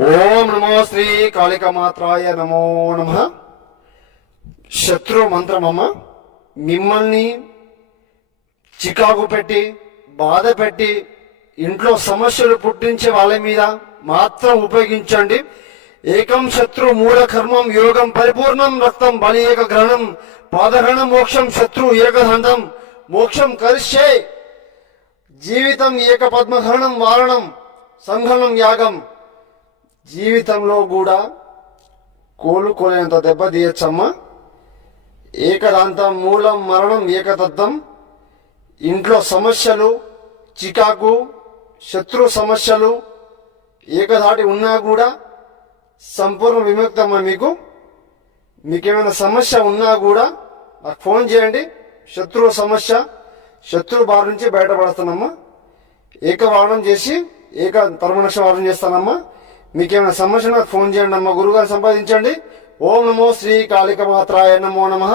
ఓం నమో శ్రీ కాళికామాత్రాయ నమో నమ. శత్రు మంత్రమమ్మ, మిమ్మల్ని చికాకు పెట్టి బాధ పెట్టి ఇంట్లో సమస్యలు పుట్టించే వాళ్ళ మీద మాత్రం ఉపయోగించండి. ఏకం శత్రు మూల కర్మం యోగం పరిపూర్ణం రక్తం బలి ఏక గ్రహణం పాదగ్రహణం మోక్షం శత్రు ఏకదండం మోక్షం కరిష్యే జీవితం ఏక పద్మగ్రహణం వారణం సంఘనం యాగం. జీవితంలో కూడా కోలుకోలేనంత దెబ్బ తీయచ్చమ్మా. ఏకదాంతం మూలం మరణం ఏకదత్తం. ఇంట్లో సమస్యలు చికాకు శత్రు సమస్యలు ఏకధాటి ఉన్నా కూడా సంపూర్ణ విముక్తమ్మా. మీకేమైనా సమస్య ఉన్నా కూడా నాకు ఫోన్ చేయండి. శత్రు సమస్య శత్రు బారి నుంచి బయటపడుతున్నామ్మా. ఏకవారణం చేసి ఏక పరమనక్ష వారణం చేస్తానమ్మా. మీకేమైనా సమస్య నాకు ఫోన్ చేయండి అమ్మా. గురుగారు సంపాదించండి. ఓం నమో శ్రీ కాళికామాత్రాయ నమో నమః.